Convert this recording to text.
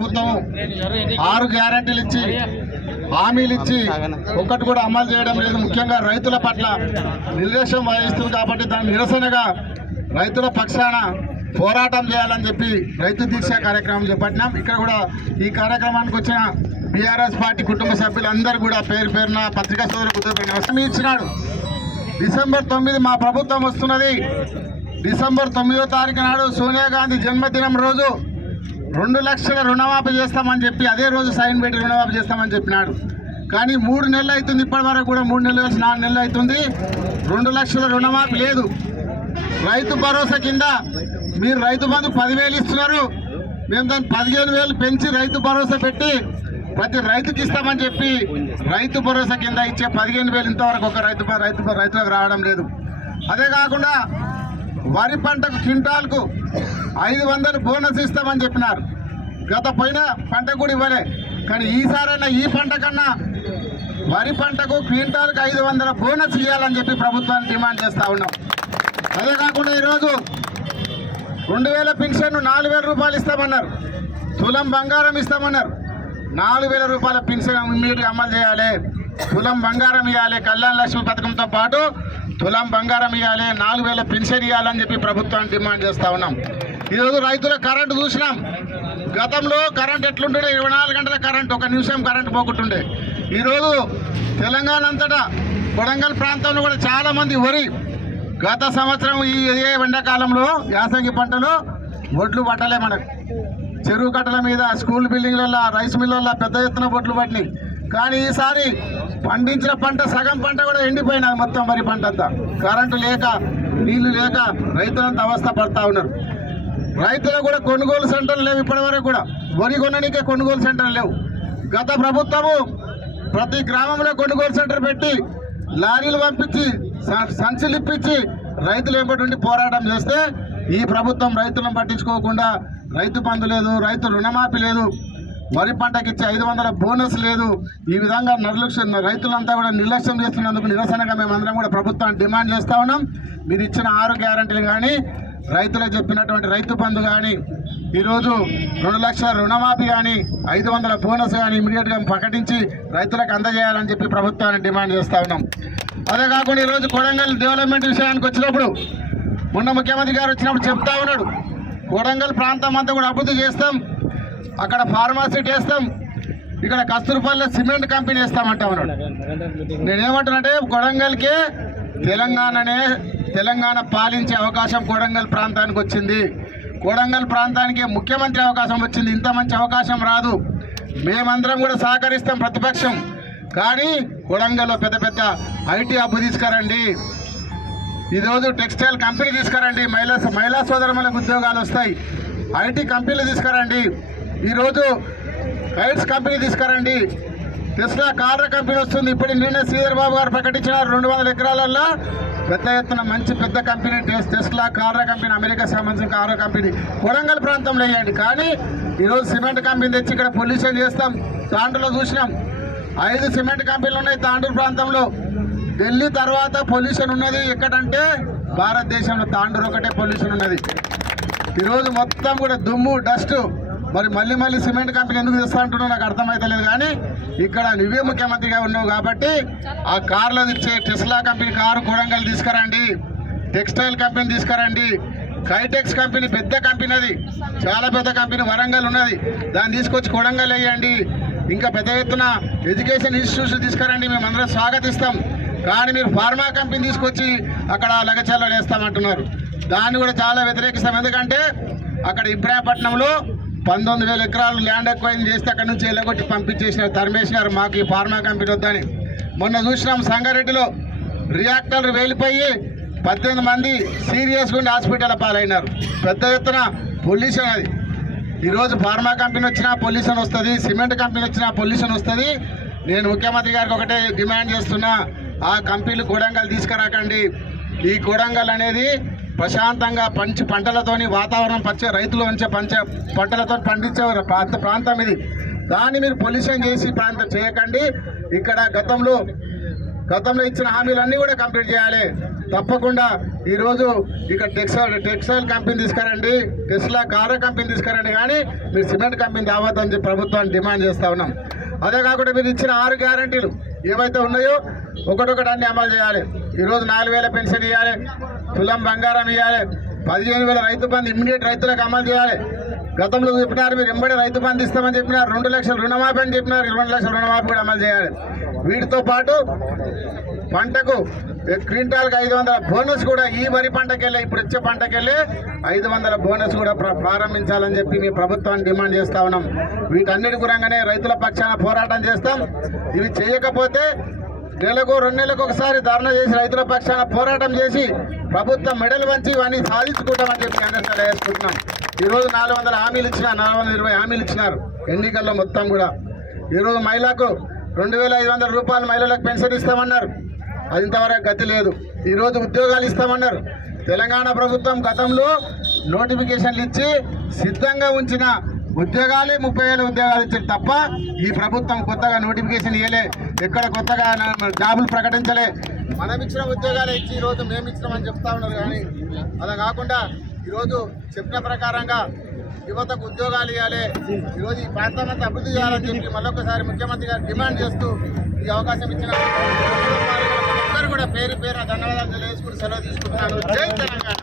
ప్రభుత్వం ఆరు గ్యారంటీలు ఇచ్చి హామీలు ఇచ్చి ఒక్కటి కూడా అమలు చేయడం లేదు. ముఖ్యంగా రైతుల పట్ల నిర్దేశం వహిస్తుంది కాబట్టి దాని నిరసనగా రైతుల పక్షాన పోరాటం చేయాలని చెప్పి రైతు దీక్ష కార్యక్రమం చేపట్టినాం. ఇక్కడ కూడా ఈ కార్యక్రమానికి వచ్చిన బీఆర్ఎస్ పార్టీ కుటుంబ సభ్యులందరూ కూడా పేరు పేరున పత్రికా సోదరు ఇచ్చినాడు డిసెంబర్ తొమ్మిది మా ప్రభుత్వం వస్తున్నది. డిసెంబర్ తొమ్మిదో తారీఖు నాడు సోనియా గాంధీ జన్మదినం రోజు. రెండు లక్షల రుణమాఫీ చేస్తామని చెప్పి అదే రోజు సైన్ పెట్టి రుణమాఫీ చేస్తామని చెప్పినాడు. కానీ మూడు నెలలు అవుతుంది ఇప్పటి వరకు కూడా మూడు నెలలు కలిసి నాలుగు నెలలు అవుతుంది. రెండు లక్షల రుణమాఫీ లేదు. రైతు భరోసా కింద మీరు రైతు బంధు పదివేలు ఇస్తున్నారు. మేము దాన్ని పదిహేను వేలు పెంచి రైతు భరోసా పెట్టి ప్రతి రైతుకి ఇస్తామని చెప్పి రైతు భరోసా కింద ఇచ్చే పదిహేను వేలు ఇంతవరకు ఒక రైతు రైతు రైతులకు రావడం లేదు. అదే కాకుండా వరి పంటకు క్వింటాల్కు ఐదు వందలు బోనస్ ఇస్తామని చెప్పినారు. గత పోయిన పంట కూడా ఇవ్వలే. కానీ ఈసారైనా ఈ పంట కన్నా వరి పంటకు క్వింటాల్కు ఐదు వందల బోనస్ ఇవ్వాలని చెప్పి ప్రభుత్వాన్ని డిమాండ్ చేస్తా ఉన్నాం. అదే కాకుండా ఈరోజు రెండు వేల పెన్షన్ నాలుగు వేల రూపాయలు ఇస్తామన్నారు. తులం బంగారం ఇస్తామన్నారు. నాలుగు వేల రూపాయల పెన్షన్ ఇమ్మీడియట్గా అమలు చేయాలి. తులం బంగారం ఇవ్వాలి. కళ్యాణ లక్ష్మి పథకంతో పాటు తులం బంగారం ఇవ్వాలి నాలుగు వేల పెన్షన్ ఇవ్వాలని చెప్పి ప్రభుత్వాన్ని డిమాండ్ చేస్తూ ఉన్నాం. ఈరోజు రైతుల కరెంటు చూసినాం. గతంలో కరెంట్ ఎట్లుంటుండే? ఇరవై నాలుగు గంటల కరెంట్ ఒక నిమిషం కరెంట్ పోకుంటుండే. ఈరోజు తెలంగాణ అంతటా కొడంగల్ ప్రాంతంలో కూడా చాలామంది వరి. గత సంవత్సరం ఈ ఇదే ఎండాకాలంలో యాసంగి పంటలు ఒడ్లు పట్టలే మనకు. చెరువు కట్టల మీద స్కూల్ బిల్డింగ్లలో రైస్ మిల్లల్లో పెద్ద ఎత్తున బొట్లు పట్టినాయి. కానీ ఈసారి పండించిన పంట సగం పంట కూడా ఎండిపోయినది మొత్తం వరి పంట అంతా కరెంటు లేక నీళ్ళు లేక రైతులంతా అవస్థ పడతా ఉన్నారు. రైతులకు కూడా కొనుగోలు సెంటర్లు లేవు ఇప్పటివరకు కూడా. వరి కొనడానికే కొనుగోలు సెంటర్లు లేవు. గత ప్రభుత్వము ప్రతి గ్రామంలో కొనుగోలు సెంటర్ పెట్టి లారీలు పంపించి స- సంచులు ఇప్పించి రైతులు ఎంబటి ఉండి పోరాటం చేస్తే ఈ ప్రభుత్వం రైతులను పట్టించుకోకుండా రైతు పందు లేదు రైతు రుణమాఫీ లేదు. వరి పంటకి ఇచ్చే ఐదు వందల బోనస్ లేదు. ఈ విధంగా నిర్లక్ష్యం రైతులంతా కూడా నిర్లక్ష్యం చేస్తున్నందుకు నిరసనగా మేమందరం కూడా ప్రభుత్వాన్ని డిమాండ్ చేస్తా ఉన్నాం. మీరు ఇచ్చిన ఆరు గ్యారంటీలు కానీ రైతులకు చెప్పినటువంటి రైతు బంధు కానీ ఈరోజు రెండు లక్షల రుణమాఫీ కానీ ఐదు వందల బోనస్ కానీ ఇమీడియట్గా ప్రకటించి రైతులకు అందజేయాలని చెప్పి ప్రభుత్వాన్ని డిమాండ్ చేస్తా ఉన్నాం. అదే కాకుండా ఈరోజు కొడంగల్ డెవలప్మెంట్ విషయానికి వచ్చినప్పుడు మొన్న ముఖ్యమంత్రి గారు వచ్చినప్పుడు చెప్తా ఉన్నాడు. కొడంగల్ ప్రాంతం అంతా కూడా అభివృద్ధి చేస్తాం. అక్కడ ఫార్మాసిటీ వేస్తాం ఇక్కడ కస్తూర్పల్లి సిమెంట్ కంపెనీ వేస్తామంటా ఉన్నాడు నేనేమంటానంటే కొడంగల్కే తెలంగాణనే తెలంగాణ పాలించే అవకాశం కొడంగల్ ప్రాంతానికి వచ్చింది. కొడంగల్ ప్రాంతానికి ముఖ్యమంత్రి అవకాశం వచ్చింది. ఇంత మంచి అవకాశం రాదు. మేమందరం కూడా సహకరిస్తాం ప్రతిపక్షం. కానీ కొడంగల్లో పెద్ద పెద్ద ఐటీ హబ్ తీసుకురండి. ఈరోజు టెక్స్టైల్ కంపెనీ తీసుకురండి. మహిళా మహిళా సోదరములకు ఉద్యోగాలు వస్తాయి. ఐటీ కంపెనీలు తీసుకురండి. ఈరోజు కైట్స్ కంపెనీ తీసుకురండి. టెస్లా కార్ల కంపెనీ వస్తుంది. ఇప్పుడు నిన్న శ్రీధర్ బాబు గారు ప్రకటించిన రెండు వందల ఎకరాలల్లో పెద్ద ఎత్తున మంచి పెద్ద కంపెనీ టెస్లా కార్ల కంపెనీ అమెరికా సంబంధించిన కార్ల కంపెనీ కొడంగల్ ప్రాంతంలో వేయండి. కానీ ఈరోజు సిమెంట్ కంపెనీ తెచ్చి ఇక్కడ పొల్యూషన్ చేస్తాం. తాండూలో చూసినాం. ఐదు సిమెంట్ కంపెనీలు ఉన్నాయి తాండూరు ప్రాంతంలో. ఢిల్లీ తర్వాత పొల్యూషన్ ఉన్నది. ఎక్కడంటే భారతదేశంలో తాండూరు ఒకటే పొల్యూషన్ ఉన్నది. ఈరోజు మొత్తం కూడా దుమ్ము డస్ట్ మరి మళ్ళీ మళ్ళీ సిమెంట్ కంపెనీ ఎందుకు తెస్తా అంటున్నావు? నాకు అర్థమవుతలేదు కానీ ఇక్కడ నువ్వే ముఖ్యమంత్రిగా ఉన్నావు కాబట్టి ఆ కార్లో ఇచ్చే టెస్లా కంపెనీ కారు కొడంగల్ తీసుకురండి. టెక్స్టైల్ కంపెనీ తీసుకురండి. కైటెక్స్ కంపెనీ పెద్ద కంపెనీ అది. చాలా పెద్ద కంపెనీ వరంగల్ ఉన్నది. దాన్ని తీసుకొచ్చి కొడంగల్ వేయండి. ఇంకా పెద్ద ఎత్తున ఎడ్యుకేషన్ ఇన్స్టిట్యూషన్ తీసుకురండి. మేము అందరం స్వాగతిస్తాం. కానీ మీరు ఫార్మా కంపెనీ తీసుకొచ్చి అక్కడ లగచల్లో వేస్తామంటున్నారు. దాన్ని కూడా చాలా వ్యతిరేకిస్తాం. ఎందుకంటే అక్కడ ఇబ్రాహీంపట్నంలో పంతొమ్మిది వేల ఎకరాలు ల్యాండ్ ఎక్వైజ్ చేస్తే అక్కడ నుంచి ఎల్లగొట్టి ధర్మేష్ గారు మాకు ఈ ఫార్మా కంపెనీ వద్దని. మొన్న చూసినాం సంగారెడ్డిలో రియాక్టర్లు వేలిపోయి పద్దెనిమిది మంది సీరియస్గా ఉండి హాస్పిటల్ పాలైనారు. పెద్ద ఎత్తున పొల్యూషన్ అది. ఈరోజు ఫార్మా కంపెనీ వచ్చినా పొల్యూషన్ వస్తుంది సిమెంట్ కంపెనీ వచ్చినా పొల్యూషన్ వస్తుంది. నేను ముఖ్యమంత్రి గారికి ఒకటే డిమాండ్ చేస్తున్నా ఆ కంపెనీలు కొడంగల్ తీసుకురాకండి. ఈ కొడంగల్ అనేది ప్రశాంతంగా పంచి పంటలతోని వాతావరణం పంచే రైతులు ఉంచే పంచే పంటలతో పండించే ప్రాంత ప్రాంతం ఇది. దాన్ని మీరు పొల్యూషన్ చేసి ప్రాంతం చేయకండి. ఇక్కడ గతంలో గతంలో ఇచ్చిన హామీలన్నీ కూడా కంప్లీట్ చేయాలి. తప్పకుండా ఈరోజు ఇక్కడ టెక్స్టైల్ టెక్స్టైల్ కంపెనీ తీసుకురండి టెస్లా కార కంపెనీ తీసుకురండి. కానీ మీరు సిమెంట్ కంపెనీ రావద్దని చెప్పి ప్రభుత్వాన్ని డిమాండ్ చేస్తూ ఉన్నాం. అదే కాకుండా మీరు ఇచ్చిన ఆరు గ్యారంటీలు ఏవైతే ఉన్నాయో ఒకటొకటి అన్ని అమలు చేయాలి. ఈరోజు నాలుగు వేల పెన్షన్ ఇవ్వాలి తులం బంగారం ఇవ్వాలి పదిహేను వేల రైతు బంధు ఇమ్మీడియట్ రైతులకు అమలు చేయాలి. గతంలో చెప్పినారు మీరు ఎంబడి రైతు బంధు ఇస్తామని చెప్పినారు రెండు లక్షల రుణమాఫీ అని చెప్పినారు రెండు లక్షల రుణమాఫీ కూడా అమలు చేయాలి. వీటితో పాటు పంటకు క్వింటాల్కి ఐదు వందల బోనస్ కూడా ఈ వరి పంటకెళ్ళి ఇప్పుడు వచ్చే పంటకెళ్ళి ఐదు వందల బోనస్ కూడా ప్ర- ప్రారంభించాలని చెప్పి మీ ప్రభుత్వాన్ని డిమాండ్ చేస్తా ఉన్నాం. వీటన్నిటి గురంగానే రైతుల పక్షాన పోరాటం చేస్తాం. ఇవి చేయకపోతే నెలకు రెండు నెలలకు ఒకసారి ధర్నా చేసి రైతుల పక్షాన పోరాటం చేసి ప్రభుత్వం మెడలు వంచి ఇవన్నీ సాధించుకుంటామని చెప్పి అందరికీ వేసుకుంటున్నాం. ఈరోజు నాలుగు వందల హామీలు ఇచ్చిన నాలుగు వందల ఇరవై హామీలు ఇచ్చినారు ఎన్నికల్లో మొత్తం కూడా. ఈరోజు మహిళకు రెండు వేల ఐదు వందల రూపాయలు మహిళలకు పెన్షన్ ఇస్తామన్నారు. అది ఇంతవరకు గతి లేదు. ఈరోజు ఉద్యోగాలు ఇస్తామన్నారు. తెలంగాణ ప్రభుత్వం గతంలో నోటిఫికేషన్లు ఇచ్చి సిద్ధంగా ఉంచిన ఉద్యోగాలే ముప్పై వేల ఉద్యోగాలు ఇచ్చారు తప్ప ఈ ప్రభుత్వం కొత్తగా నోటిఫికేషన్ ఇవ్వలే ఎక్కడ కొత్తగా జాబులు ప్రకటించలే. మనం ఇచ్చిన ఉద్యోగాలే ఇచ్చి ఈరోజు మేము ఇచ్చినామని చెప్తా ఉన్నారు కానీ అలా కాకుండా ఈరోజు చెప్పిన ప్రకారంగా యువతకు ఉద్యోగాలు ఇవ్వాలి ఈరోజు ఈ ప్రాంతం అంతా అభివృద్ధి చేయాలని చెప్పి మరొకసారి ముఖ్యమంత్రి గారు డిమాండ్ చేస్తూ ఈ అవకాశం ఇచ్చిన ఒక్కరు కూడా పేరు పేరు ధన్యవాదాలు తెలియజేసుకుంటూ సెలవు తీసుకుంటున్నాను. జై తెలంగాణ.